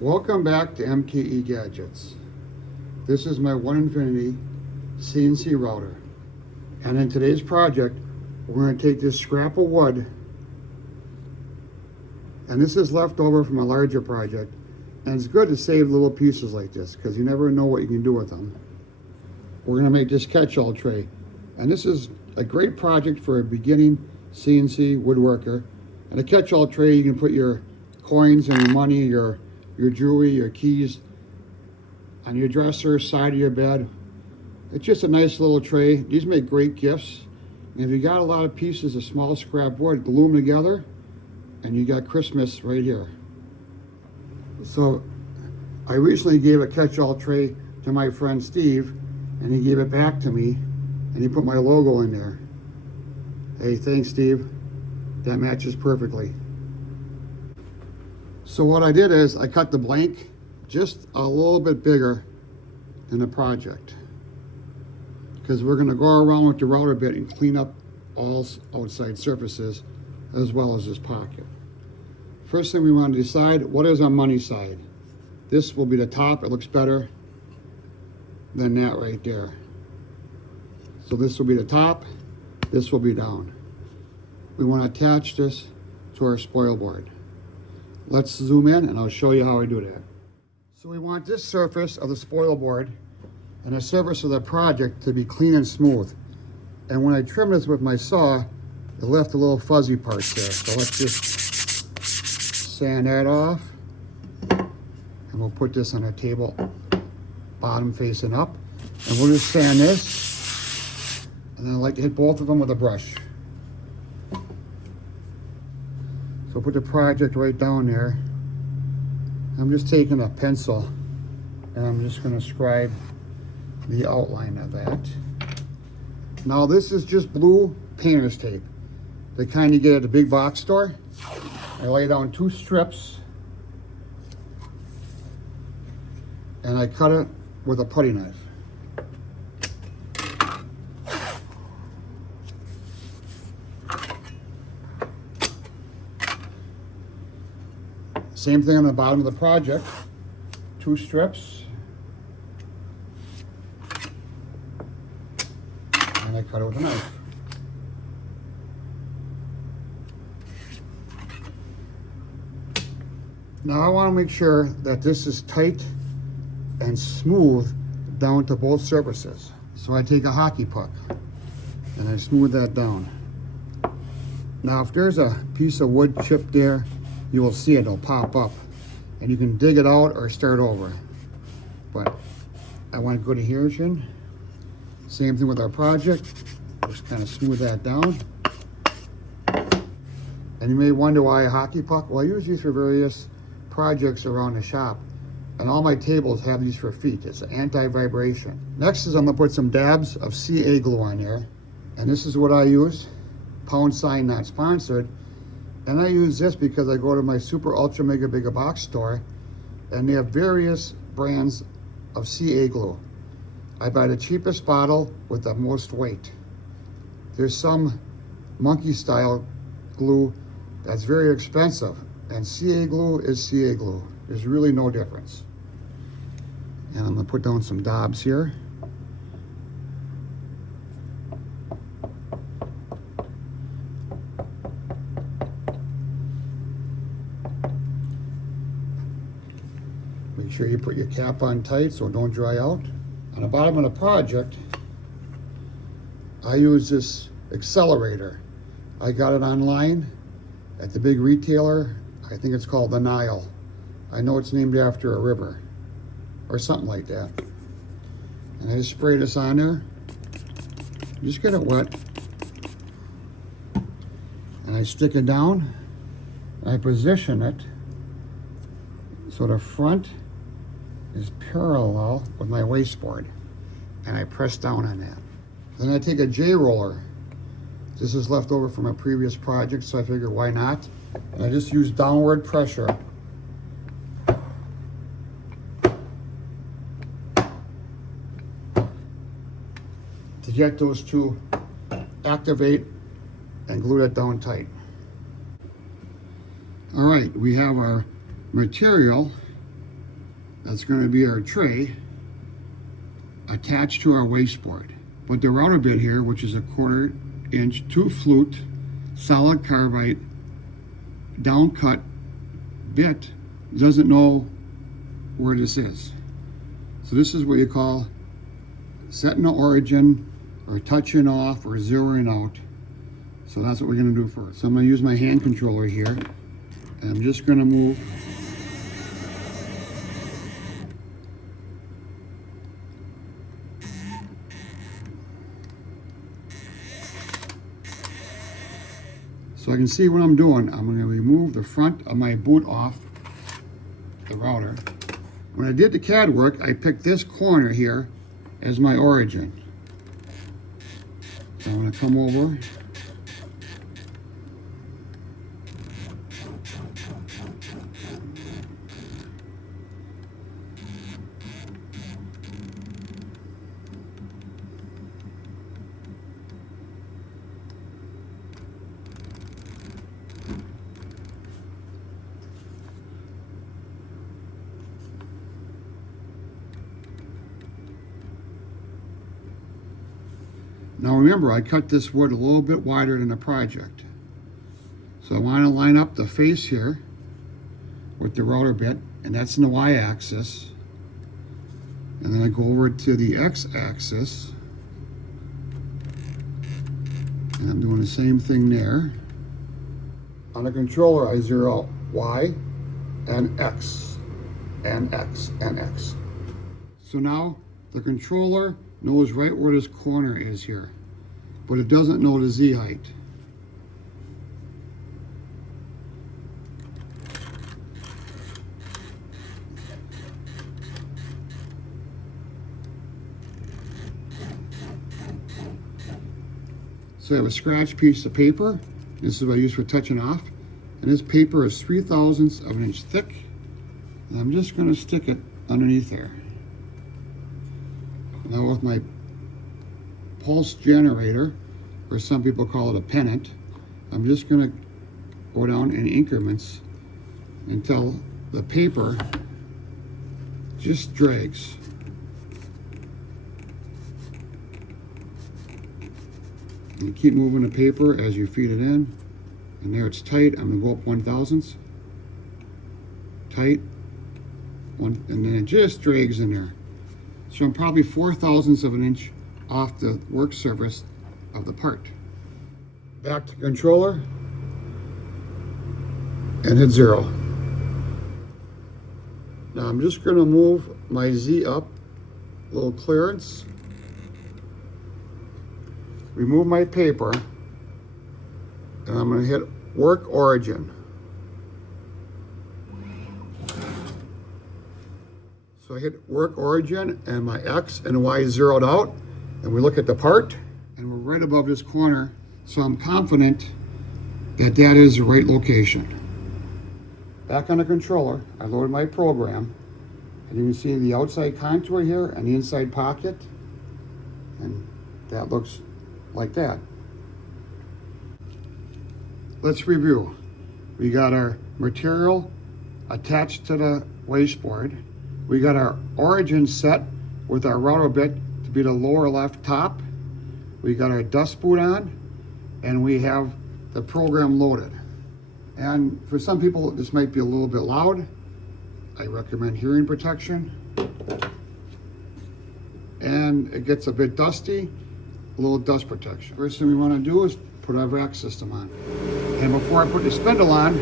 Welcome back to MKE Gadgets. This is my OneInfiniti CNC router. And in today's project, we're going to take this scrap of wood, and this is left over from a larger project. And it's good to save little pieces like this because you never know what you can do with them. We're going to make this catch-all tray. And this is a great project for a beginning CNC woodworker. And a catch-all tray, you can put your coins and your money, your jewelry, your keys on your dresser, side of your bed. It's just a nice little tray. These make great gifts. And if you got a lot of pieces of small scrap wood, glue them together and you got Christmas right here. So I recently gave a catch-all tray to my friend Steve, and he gave it back to me and he put my logo in there. Hey, thanks Steve. That matches perfectly. So what I did is I cut the blank just a little bit bigger than the project, because we're going to go around with the router bit and clean up all outside surfaces as well as this pocket. First thing we want to decide, what is our money side? This will be the top. It looks better than that right there. So this will be the top, this will be down. We want to attach this to our spoil board. Let's zoom in and I'll show you how I do that. So we want this surface of the spoil board and the surface of the project to be clean and smooth. And when I trim this with my saw, it left a little fuzzy parts there. So let's just sand that off. And we'll put this on a table, bottom facing up. And we'll just sand this. And then I like to hit both of them with a brush. So put the project right down there. I'm just taking a pencil and I'm just going to scribe the outline of that. Now this is just blue painter's tape, the kind you get at the big box store. I lay down 2 strips and I cut it with a putty knife. Same thing on the bottom of the project, 2 strips, and I cut it with a knife. Now I want to make sure that this is tight and smooth down to both surfaces. So I take a hockey puck and I smooth that down. Now if there's a piece of wood chipped there, you will see it, it'll pop up. And you can dig it out or start over. But I want good adhesion. Same thing with our project. Just kind of smooth that down. And you may wonder why a hockey puck. Well, I use these for various projects around the shop. And all my tables have these for feet. It's anti-vibration. Next is I'm gonna put some dabs of CA glue on there. And this is what I use. # not sponsored. And I use this because I go to my super ultra mega bigger box store and they have various brands of CA glue. I buy the cheapest bottle with the most weight. There's some monkey style glue that's very expensive, and CA glue is CA glue. There's really no difference. And I'm gonna put down some dabs here. Make sure you put your cap on tight so it don't dry out. On the bottom of the project, I use this accelerator. I got it online at the big retailer. I think it's called the Nile. I know it's named after a river or something like that. And I just spray this on there. Just get it wet. And I stick it down. I position it so the front is parallel with my wasteboard, and I press down on that. Then I take a J roller. This is left over from a previous project, so I figure why not? And I just use downward pressure to get those two activate and glue that down tight. All right, we have our material That's going to be our tray attached to our wasteboard. But the router bit here, which is a 1/4 inch 2-flute solid carbide down cut bit, doesn't know where this is. So this is what you call setting the origin, or touching off, or zeroing out. So that's what we're going to do first. So I'm going to use my hand controller here, and I'm just going to move so I can see what I'm doing. I'm going to remove the front of my boot off the router. When I did the CAD work, I picked this corner here as my origin. So I'm going to come over. Now remember, I cut this wood a little bit wider than the project. So I want to line up the face here with the router bit, and that's in the y-axis. And then I go over to the x-axis, and I'm doing the same thing there. On the controller, I zero out y and x, and x, and x. So now the controller knows right where this corner is here, but it doesn't know the Z height. So I have a scratch piece of paper. This is what I use for touching off. And this paper is 3/1000 of an inch thick. And I'm just going to stick it underneath there. Now with my pulse generator, or some people call it a pennant, I'm just going to go down in increments until the paper just drags. And keep moving the paper as you feed it in. And there it's tight. I'm going to go up 1/1000. Tight. And then it just drags in there. So I'm probably 4/1000 of an inch off the work surface of the part. Back to controller and hit 0. Now I'm just going to move my Z up, a little clearance, remove my paper, and I'm going to hit work origin. So I hit work origin, and my X and Y zeroed out, and we look at the part, and we're right above this corner, so I'm confident that that is the right location. Back on the controller, I loaded my program, and you can see the outside contour here and the inside pocket, and that looks like that. Let's review. We got our material attached to the wasteboard. We got our origin set with our router bit to be the lower left top. We got our dust boot on, and we have the program loaded. And for some people, this might be a little bit loud. I recommend hearing protection. And it gets a bit dusty, a little dust protection. First thing we want to do is put our vac system on. And before I put the spindle on,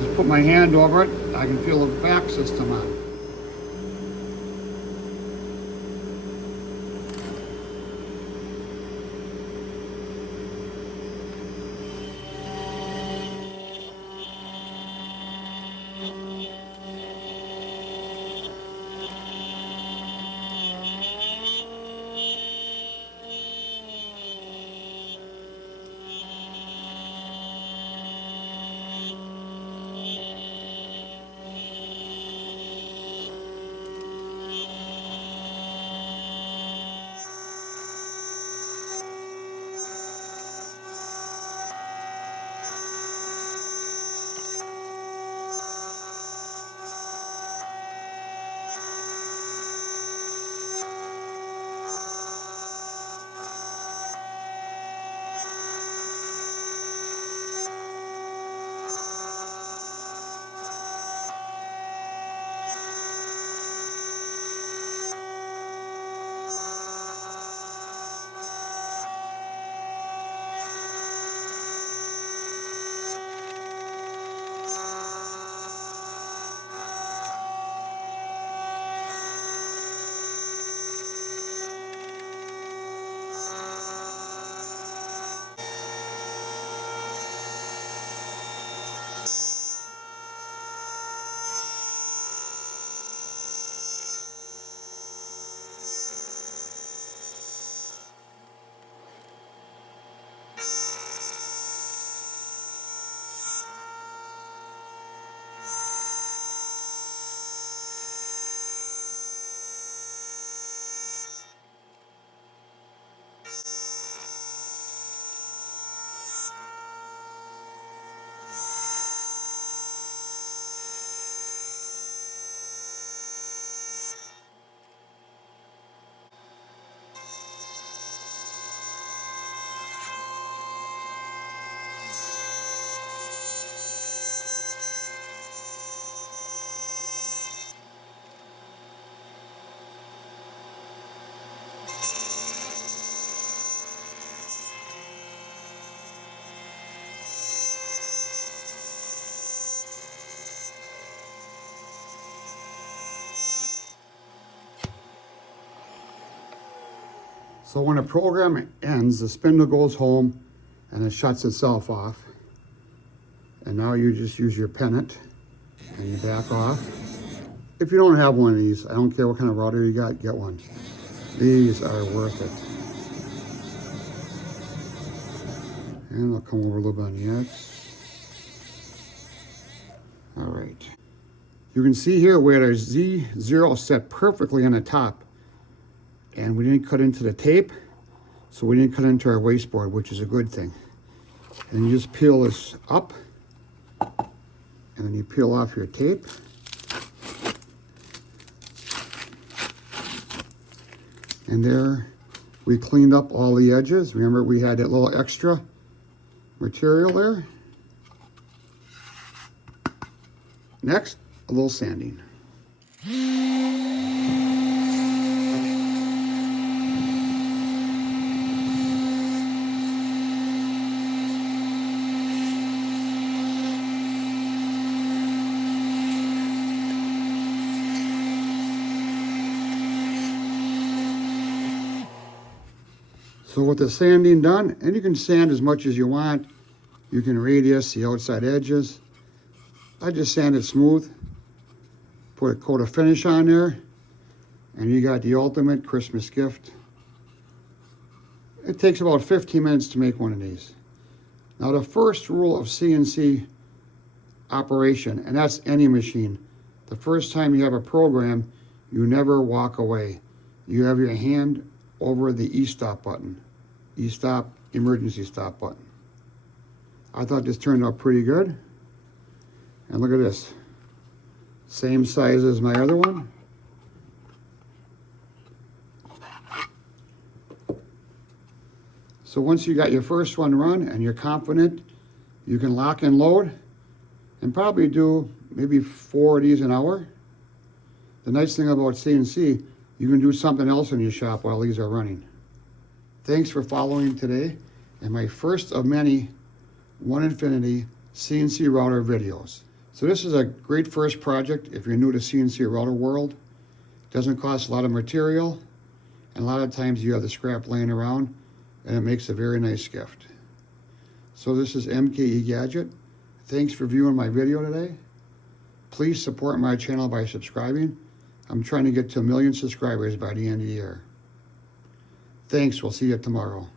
just put my hand over it. I can feel the vac system on. So when a program ends, the spindle goes home and it shuts itself off. And now you just use your pennant and you back off. If you don't have one of these, I don't care what kind of router you got, get one. These are worth it. And I'll come over a little bit on the edge. All right. You can see here where there's Z0 set perfectly on the top. And we didn't cut into the tape, so we didn't cut into our wasteboard, which is a good thing. And you just peel this up, and then you peel off your tape. And there, we cleaned up all the edges. Remember, we had that little extra material there. Next, a little sanding. So with the sanding done, and you can sand as much as you want, you can radius the outside edges. I just sand it smooth, put a coat of finish on there, and you got the ultimate Christmas gift. It takes about 15 minutes to make one of these. Now the first rule of CNC operation, and that's any machine, the first time you have a program, you never walk away. You have your hand over the e-stop button. E-stop, emergency stop button. I thought this turned out pretty good. And look at this. Same size as my other one. So once you got your first one run and you're confident, you can lock and load and probably do maybe 4 of these an hour. The nice thing about CNC, you can do something else in your shop while these are running. Thanks for following today and my first of many OneInfiniti CNC router videos. So this is a great first project if you're new to CNC router world. It doesn't cost a lot of material, and a lot of times you have the scrap laying around, and it makes a very nice gift. So this is MKE Gadget. Thanks for viewing my video today. Please support my channel by subscribing. I'm trying to get to 1 million subscribers by the end of the year. Thanks, we'll see you tomorrow.